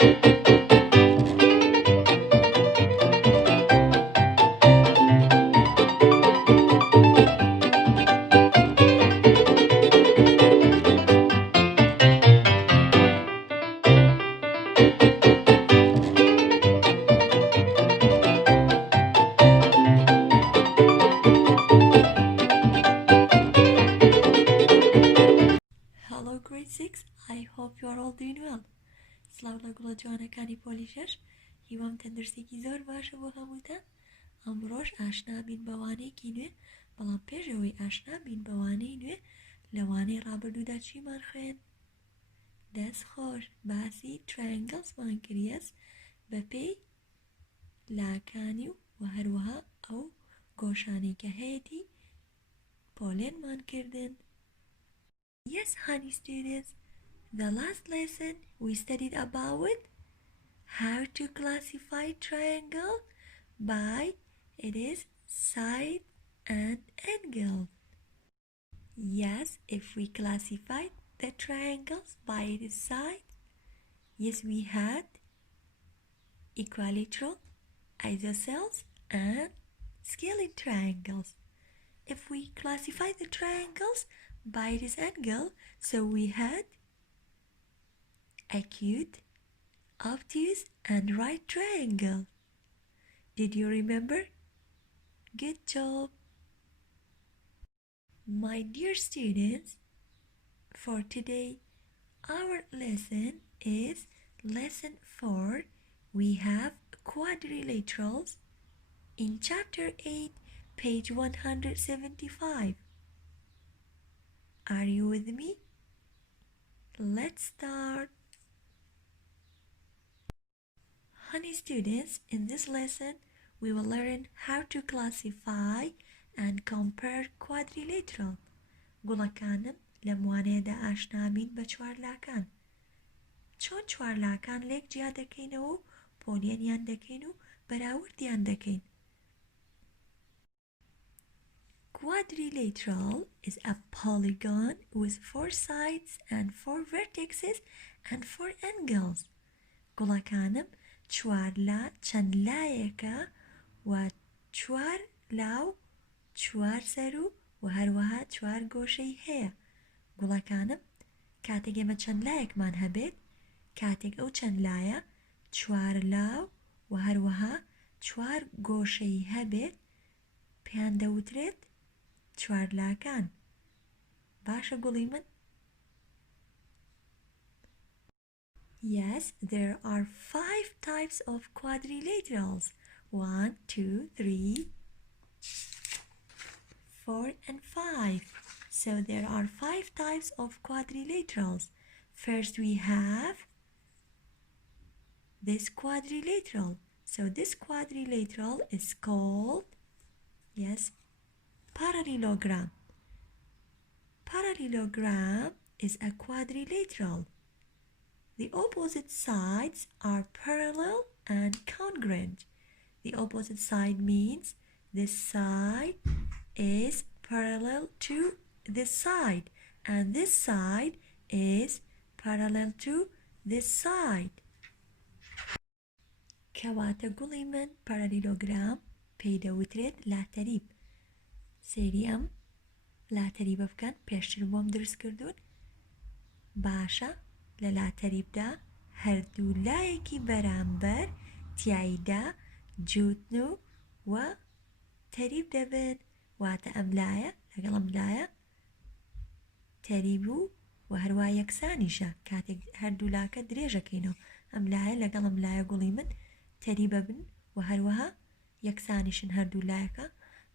Hello grade 6, I hope you are all doing well. سلااو لە گوڵە جوانەکانی پۆلیشەش هیوام تەندروستێکی زۆر باشە بۆ هەمووتان. ئەمڕۆژ ئاشنا بین بەوانەیەکی نوێ، بەڵام پێشەوەی ئاشنا بین بەوانەی نوێ لەوانەی ڕابردوودا چیمان خوێن؟ دەست خۆش، باسی ترایەنگەڵزمان کردیەس بە پێی لاکانی و هەروەها ئەو گۆشانەی کە هەیەی پۆلێنمان کردن. Yes, honey students, the last lesson we studied about how to classify triangle by its side and angle. Yes, if we classified the triangles by its side, yes, we had equilateral, isosceles, and scaling triangles. If we classify the triangles by this angle, so we had acute, obtuse, and right triangle. Did you remember? Good job. My dear students, for today our lesson is lesson 4. We have quadrilaterals in chapter 8, page 175. Are you with me? Let's start. Honey students, in this lesson we will learn how to classify and compare quadrilateral. گوڵەکانم لە موانەیەدا ئاشنابین بە چوارلاکان. چۆن چوارلاکان لێک جیا دەکەینەوە و پۆلیێنیان دەکەین و بەراوردیان دەکەین. Quadrilateral is a polygon with 4 sides and 4 vertices and 4 angles. گوڵەکانم چوار لا چەند لایەکە و چوار لاو چوار سەر و هەروەها چوار گۆشەی هەیە. گوڵەکانم کاتێک ئێمە چەند لایەکمان هەبێت، کاتێک ئەو چەند لایە چوار لاو و هەروەها چوار گۆشەی هەبێت پێیان دەوترێت چوارلاکان. باشە گوڵی من؟ Yes, there are 5 types of quadrilaterals. 1, 2, 3, 4, and 5. So there are 5 types of quadrilaterals. First we have this quadrilateral. So this quadrilateral is called, yes, parallelogram. Parallelogram is a quadrilateral. The opposite sides are parallel and congruent. The opposite side means this side is parallel to this side and this side is parallel to this side. کەواتە گوڵی من پارالێلۆگرام پێی دەوترێت لاتەریب. سێری ئەم لاتەریبە بکەن، پێشتر بۆم دروست کردوون. باشە لە لاتەریبدا هەردوو لایەکی بەرامبەر تیایدا جوتن و تەریب دەبن. واتە ئەم لایە لەگەڵ ئەم لایە تەریب و هەروە یەکسانیشە. کاتێک هەردوو لاکە درێژەکەینەوە، ئەم لایە لەگەڵ ئەم لایە گوڵی من تەریبە بن و هەروەها یەکسانیشن هەردوو لایەکە.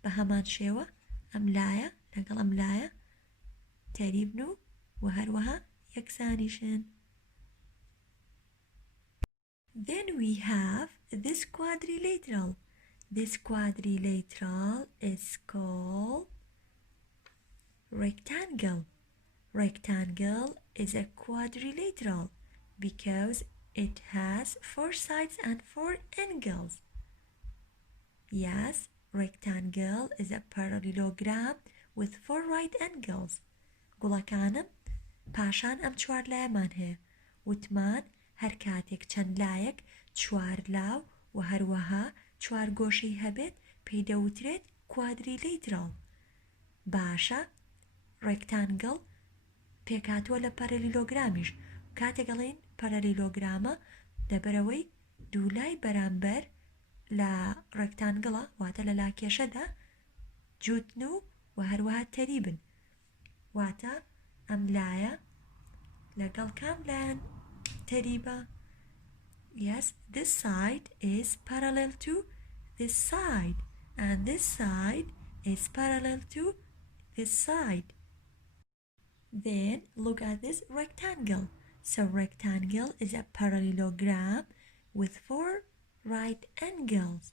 بە هەمان شێوە ئەم لایە لەگەڵ ئەم لایە تەریبن و هەروەها یەکسانیشن. Then we have this quadrilateral. This quadrilateral is called rectangle. Rectangle is a quadrilateral because it has 4 sides and 4 angles. Yes, rectangle is a parallelogram with 4 right angles. گوڵەکانم پاشان ئەم چوار لایەمان هەیە. وتمان هەر کاتێک چەند لایەک چوار لاو و هەروەها چوار گۆشەی هەبێت پێی دەوترێت کوادریلیترال. باشە، ڕێکتانگڵ پێکهاتووە لە پەرەلیلۆگرامیش. کاتێک گەڵێن پەرەلیلۆگرامە لەبەرەوەی دوولای بەرامبەر لە ڕێکتانگڵە، واتە لە لاکێشەدا جوتن و هەروەها تەریبن، واتە ئەم لایە لەگەڵ کام لایەن تەریبە. Yes, this side is parallel to this side and this side is parallel to this side. Then look at this rectangle. So rectangle is a parallelogram with 4 right angles.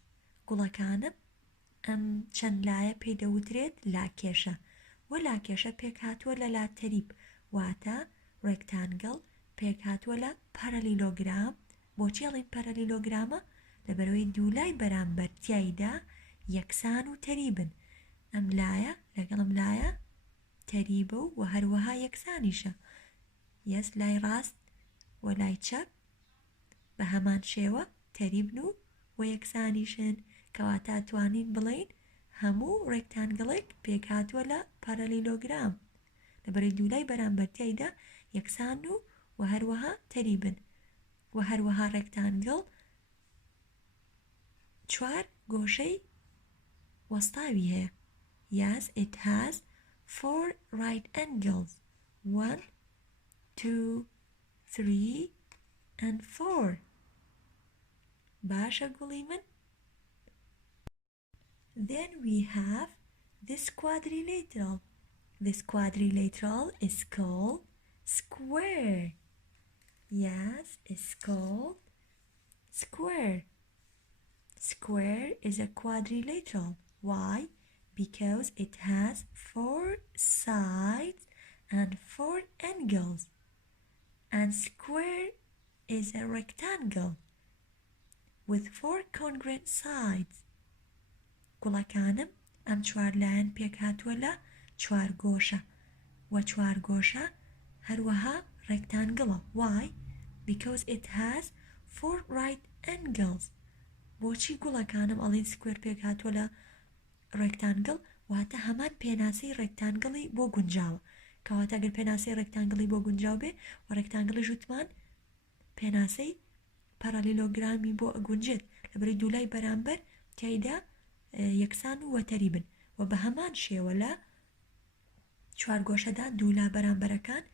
گوڵەکانم ئەم چەند لایە پێی دەوترێت لاکێشە، و لاکێشە پێک هاتووە لە لاتەریب، واتە ڕێکتانگڵ پێک هاتووە لە پەرەلیلۆگرام. بۆچی ئەڵێن پەرەلیلۆگرامە؟ لەبەرەوەی دوولای بەرامبەر تیایدا یەکسان و تەریبن. ئەم لایە لەگەڵ ئەم لایە تەریبە و هەروەها یەکسانیشە. یەس، لای ڕاست و لای چەپ بە هەمان شێوە تەریبن و یەکسانیشن، کەواتە توانین بڵین هەموو ڕێکتانگڵێک پێک هاتووە لە پەرەلیلۆگرام، لەبەرەوەی دوولای بەرامبەرتیایدا یەکسان و هەروەها تەریبن. و هەروەها ڕێکتانگڵ چوار گۆشەی وەستاوی هەیە. Yes, it has 4 right angles. 1, 2, 3 and 4. باشە گوڵی من. Then we have this quadrilateral. This quadrilateral is called square. Yes, it's called square. Square is a quadrilateral. Why? Because it has 4 sides and 4 angles. And square is a rectangle with 4 congruent sides. گوڵەکانم ئەم چوار لایەن پێک هاتووە لە چوار گۆشە، و چوار گۆشە هەروەها ڕێکتانگڵە. Why? Because it has 4 right angles. بۆچی گوڵەکانم ئەڵێن سکوێر پێک هاتووە لە ڕێکتانگڵ؟ واتە هەمان پێناسەی ڕێکتانگڵی بۆ گونجاوە، کەواتە ئەگەر پێناسەی ڕێکتانگڵی بۆ گونجاو بێ و ڕێکتانگڵی ژوتمان پێناسەی پەرەلیلۆگرامی بۆ ئەگونجێت، لەبەرەوەی دوولای بەرامبەر تیایدا یەکسان و وەتەریبن، و بە هەمان شێوە لە چوار گۆشەدا دوولا بەرامبەرەکان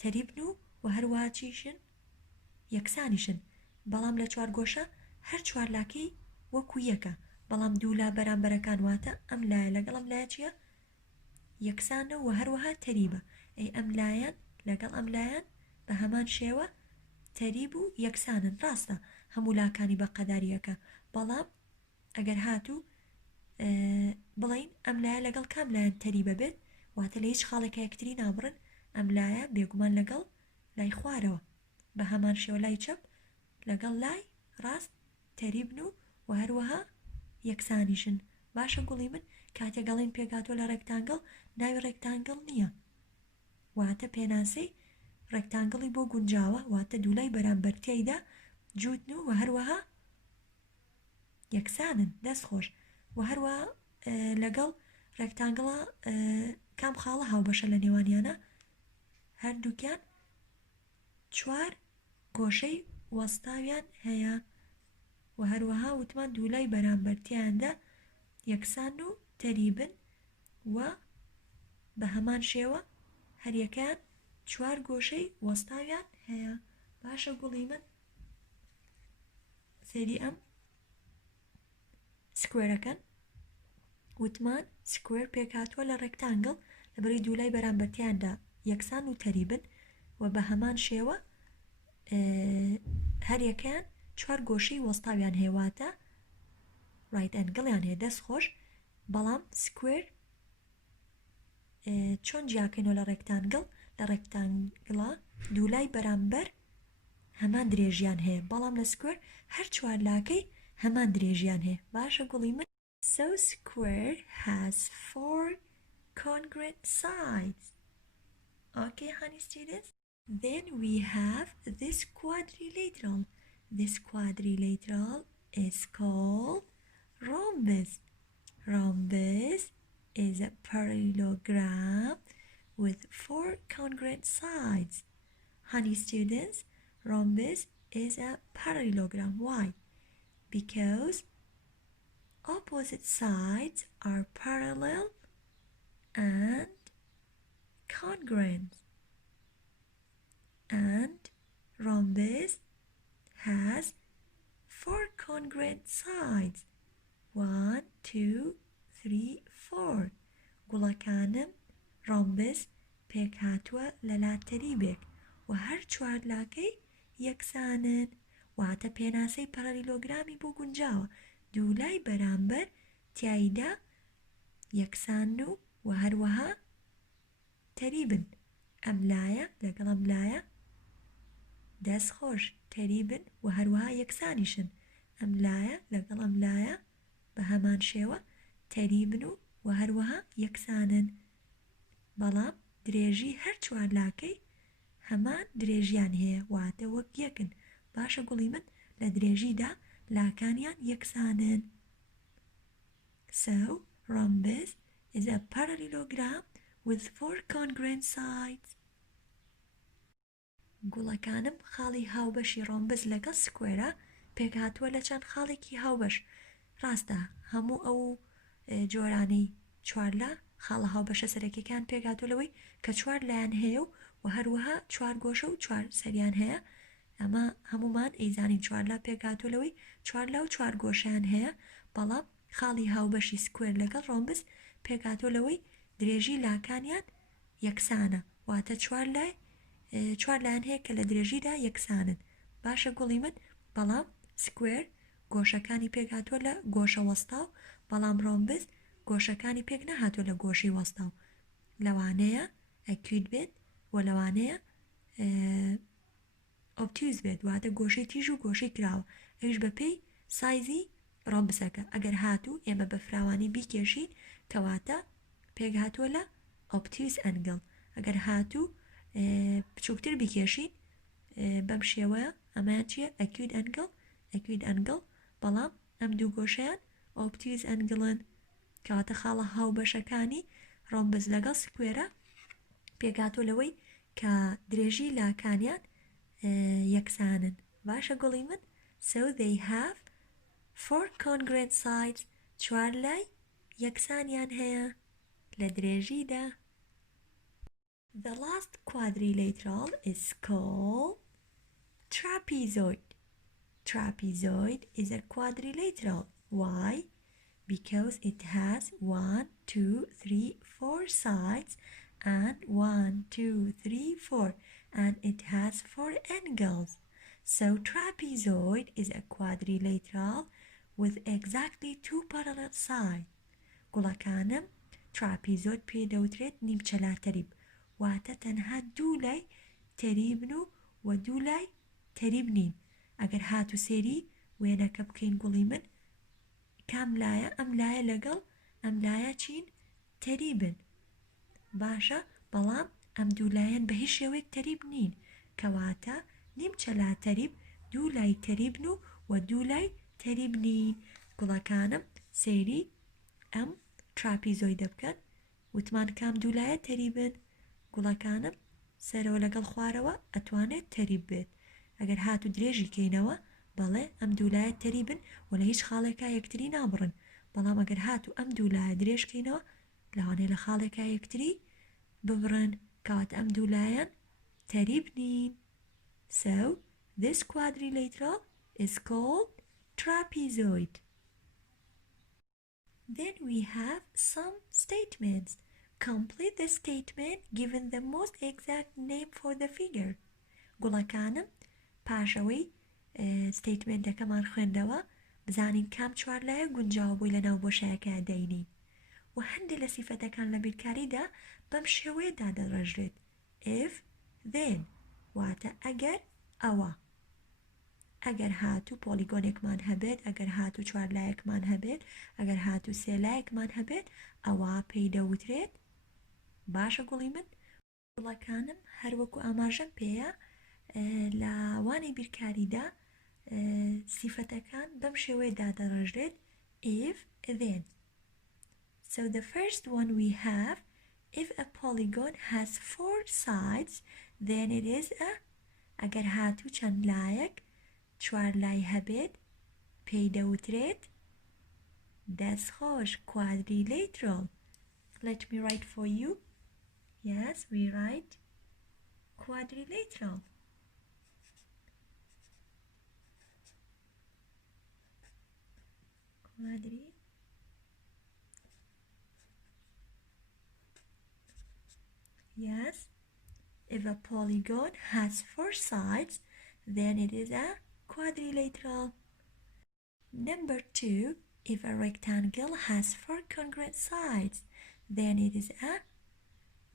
تەریبن و هەروەها چیشن؟ یەکسانیشن. بەڵام لە چوار گۆشە هەر چوار لاکەی وەکو یەکە، بەڵام دوولا بەرامبەرەکان واتە ئەم لایە لەگەڵ ئەم لایە چییە؟ یەکسانە و هەروەها تەریبە. ئەی ئەم لایەن لەگەڵ ئەم لایەن بە هەمان شێوە تەریب و یەکسانن. ڕاستە هەموو لاکانی بە قەداریەکە، بەڵام ئەگەر هاتوو بڵین ئەم لایە لەگەڵ کام لایەن تەریبە بێت، واتە لە هیچ خاڵێکە یەکتری نابڕن، ئەم لایە بێگومان لەگەڵ لای خوارەوە، بە هەمان شێوە لای چەپ لەگەڵ لای ڕاست تەریبن و هەروەها یەکسانیشن. باشە گوڵی من، کاتێک گەڵین پێکهاتووە لە ڕێکتانگڵ، ناوی ڕێکتانگڵ نییە، واتە پێناسەی ڕێکتانگڵی بۆ گونجاوە، واتە دوولای بەرامبەرتیایدا جوتن و هەروەها یەکسانن. دەستخۆش. و هەروەها لەگەڵ ڕێکتانگڵە کام خاڵە هاوبەشە لە نێوانیانە؟ هەردووکیان چوار گۆشەی وەستاویان هەیە، و هەروەها وتمان دوولای بەرامبەرتیاندا یەکسان و تەریبن، و بە هەمان شێوە هەریەکەیان چوار گۆشەی وەستاویان هەیە. باشە گوڵی من، سەیری ئەم سکوێرەکەن. وتمان سکوێر پێک هاتووە لە ڕێکتانگڵ لەبەرەوەی دوولای بەرامبەرتیاندا یەکسان و تەریبن، و بە هەمان شێوە هەریەکەیان چوار گۆشەی وەستاویان هێواتە ڕایت ئەنگڵیان هەیە. دەستخۆش. بەڵام سکوێر چۆن جیاکەینەوە لە ڕێکتانگڵ؟ لە ڕێکتانگڵە دوولای بەرامبەر هەمان درێژیان هەیە، بەڵام لە سکوێر هەر چوار لاکەی هەمان درێژیان هەیە. باشە گوڵی من. So square has 4 congruent sides. Okay, honey students? Then we have this quadrilateral. This quadrilateral is called rhombus. Rhombus is a parallelogram with 4 congruent sides. Honey students, rhombus is a parallelogram. Why? Because opposite sides are parallel and congruent. And rhombus has 4 congruent sides. 1, 2, 3, 4. گوڵەکانم ڕۆمبس پێک هاتووە لە لاتەریبێک و هەر چوار لاکەی یەکسانن واتە پێناسەی پەرەلیلۆگرامی بۆ گونجاوە دوولای بەرامبەر تیایدا یەکسان و هەروەها تەریبن ئەم لایە لەگەڵ ئەم لایە دەستخۆش تەریبن و هەروەها یەکسانیشن ئەم لایە لەگەڵ ئەم لایە بە هەمان شێوە تەریبن و هەروەها یەکسانن بەڵام درێژی هەر چوار لاکەی هەمان درێژیان هەیە واتە وەک یەکن باشە گوڵی من لە درێژیدا لاکانیان یەکسانن. So, rhombus is a parallelogram with 4 congruent sides. گوڵەکانم خاڵی هاوبەشی ڕۆمبس لەگەڵ سکوێرە پێک هاتووە لە چەند خاڵێکی هاوبەش ڕاستە هەموو ئەو جۆرانەی چوارلا خاڵە هاوبەشە سەرەکیەکان پێک هاتووە لەوەی کە چوار لایەن هەیە و هەروەها چوار گۆشە و چوار سەریان هەیە ئەمە هەمومان ئەیزانین چوارلا پێک هاتووە لەوەی چوارلا و چوار گۆشەیان هەیە بەڵام خاڵی هاوبەشی سکوێر لەگەڵ ڕۆمبس پێک هاتووە لەوەی درێژی لاکانیان یەکسانە واتە چوار لایەن هەیە کە لە درێژیدا یەکسانن باشە گوڵی من بەڵام سکوێر گۆشەکانی پێک هاتووە لە گۆشە وەستاو بەڵام ڕۆمبس گۆشەکانی پێک نەهاتووە لە گۆشەی وەستاو لەوانەیە ئەکوید بێت و لەوانەیە ئۆبتیوز بێت واتە گۆشەی تیژ و گۆشەی کراوە ئەویش بەپێی سایزی ڕۆمبسەکە ئەگەر هاتوو ئێمە بە فراوانی بیکێشین کەواتە پێک هاتووە لە ئۆبتیوز ئەنگڵ ئەگەر هاتوو بچووکتر بیکێشین بەم شێوەیە ئەمەیان چییە ئەکوید ئەنگڵ بەڵام ئەم دوو گۆشەیان ئۆبتیوز ئەنگڵن کەواتە خاڵە هاوبەشەکانی ڕۆمبس لەگەڵ سکوێرە پێک هاتووە لەوەی کە درێژی لاکانیان یەکسانن باشە گوڵی من so they have 4 congruent sides چوار لای یەکسانیان هەیە لە درێژیدا. The last quadrilateral is called trapezoid. Trapezoid is a quadrilateral. Why? Because it has 1, 2, 3, 4 sides and 1, 2, 3, 4 and it has 4 angles. So trapezoid is a quadrilateral with exactly 2 parallel sides. گوڵەکانم trapezoid پێدەوترێت نیمچەلا تەریب واتە تەنها دوو لای تەریبن و دوو لای تەریب نین ئەگەر هاتو سێری وێنەکە بکەین گوڵی من کام لایە ئەم لایە لەگەڵ ئەم لایە چین تەریبن باشە بەڵام ئەم دوو لایەن بە هیچ شێوەیەک تەریب نین کەواتە نیمچەلا تەریب دوو لای تەریبن و دوو لای تەریب نین گوڵەکانم سەیری ئەم تراپیزۆیدە بکەن وتمان کام دوو لایە تەریبن گوڵەکانم سەرەوە لەگەڵ خوارەوە ئەتوانێت تەریب بێت ئەگەر هاتو درێژی کەینەوە بەڵێ ئەم دوولایە تەریبن و لە هیچ خاڵێکا یەکتری نابڕن بەڵام ئەگەر هاتو ئەم دوولایە درێژکەینەوە لەوانەیە لە خاڵێکا یەکتری ببڕن کەواتە ئەم دوولایەن تەریب نین. So this quadrilateral is called trapezoid. Then we have some statements. Complete the statement given the most exact name for the figure. گوڵەکانم پاشەوەی ستیتمنتەکەمان خوێندەوە بزانین کام چوار لایە گونجاو بووی لە ناو بۆشایەکە دەینین و هەندێک لە سیفەتەکان لە بیرکاریدا بەم شێوەیەدا دەڕژێت if then واتە ئەگەر ئەوە ئەگەر هاتو پۆلیگۆنێکمان هەبێت ئەگەر هاتو چوار لایەکمان هەبێت ئەگەر هاتو سێ لایەکمان هەبێت ئەوە پێی دەوترێت باشە گوڵی من گوڵەکانم هەروەکو ئاماژەم پێیە لە وانەی بیرکاریدا سیفەتەکان بەم شێوەیەدا دەڕژرێت if then. So the first one we have, if a polygon has 4 sides then it is a ئەگەر هاتوو چەند لایەک 4 لای هەبێت پێی دەوترێت دەستخۆش quadrilateral. Let me write for you. Yes, we write quadrilateral. Yes, if a polygon has 4 sides then it is a quadrilateral. Number 2, if a rectangle has 4 congruent sides then it is a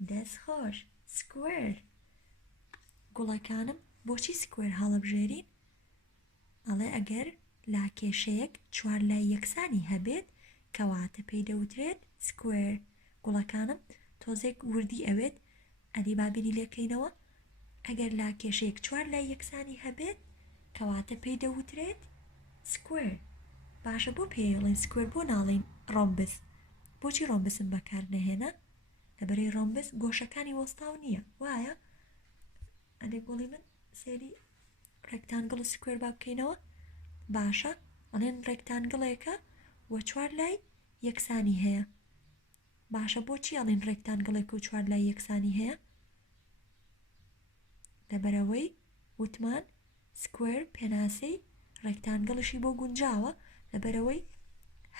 دەستخۆش square. گوڵەکانم بۆچی square هەڵەبژێرین؟ ئەڵێ ئەگەر لاکێشەیەک 4 لای یەکسانی هەبێت کەواتە پێی دەوترێت square. گوڵەکانم تۆزێک وردی ئەوێت ئەدی بابینی لێکەینەوە ئەگەر لاکێشەیەک 4 لای یەکسانی هەبێت کەواتە پێی دەوترێت square. باشە بۆ پێڵین square بۆ ناڵین ڕۆمبس؟ بۆچی ڕۆمبسم بەکار نەهێنا؟ لەبەرەی ڕۆمبس گۆشەکانی وەستاو نییە وایە؟ ئەدێ گوڵی من سێری ڕێکتانگڵ و سکوێر با بکەینەوە باشە ئەڵێن ڕێکتانگڵێکە وە 4 لای یەکسانی هەیە باشە بۆچی ئەڵێن ڕێکتانگڵێک و 4 لای یەکسانی هەیە؟ لەبەرەوەی وتمان سکوێر پێناسەی ڕێکتانگڵشی بۆ گونجاوە لەبەرەوەی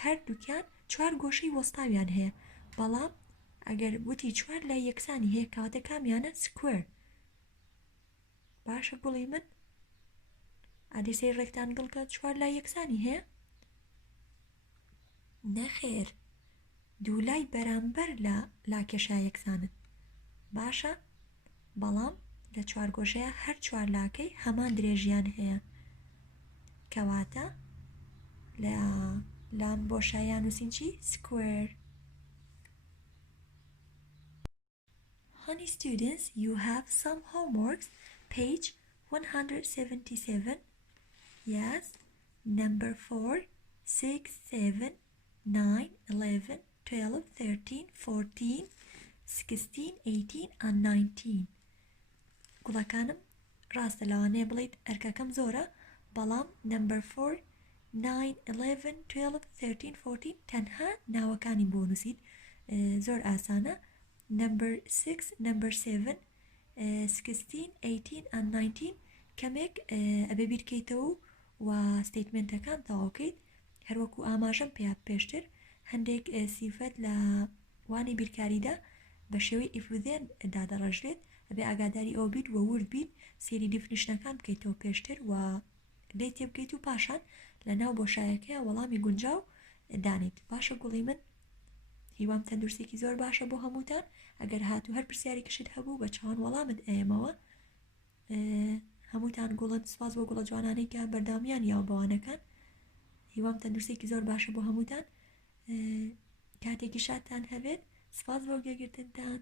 هەردووکیان 4 گۆشەی وەستاویان هەیە بەڵام ئەگەر وتی 4 لای یەکسانی هەیە کاتە کامیانە سکوێر. باشە گوڵی من ئادیسەی ڕێکتانگڵکە 4 لای یەکسانی هەیە؟ نەخێر دوو لای بەرامبەر لە لاکێشە یەکسانن باشە بەڵام لە 4 گۆشەیە هەر 4 لاکەی هەمان درێژیان هەیە کەواتە لە لام بۆشایان وسینچی square. Honey students, you have some homeworks. Page 177. Yes, number 4, 6, 7, 9, 11, 12, 13, 14, 16, 18 and 19. گوڵەکانم ڕاستە لەوانەیە بڵێیت ئەرکەکەم زۆرە بەڵام number 4 9 11 12 13 14 تەنها ناوەکانی بۆ نووسیت زۆر ئاسانە number 6 number 7 16 18 and 19 کەمێک ئەبێ بیرکەیتەوە و ستیتمنتەکان تەواوکەیت هەروەکو ئاماژەم پێیا پێشتر هەندێک سیفەت لە وانی بیرکاریدا بە شێوەی ئیفودێن دادەڕژرێت ئەبێ ئاگاداری ئەو بیت وە ورد بیت سێری دیفنیشنەکان بکەیتەوە پێشتر و لێ تێبکەیت و پاشان لە ناو بۆشایەکەیە وەڵامی گونجاو دانیت. باشە گوڵی من هیوام تەندروستێکی زۆر باشە بۆ هەمووتان ئەگەر هاتوو هەر پرسیاری کشت هەبوو بە چاوان وەڵامت ئێمەوە هەمووتان گوڵن سپاس بۆ گوڵە جوانانەی کە بەردامیان یاوە بەوانەکان هیوام تەندروستێکی زۆر باشە بۆ هەمووتان کاتێکی شادتان هەبێت سپاس بۆ گوێگرتنتان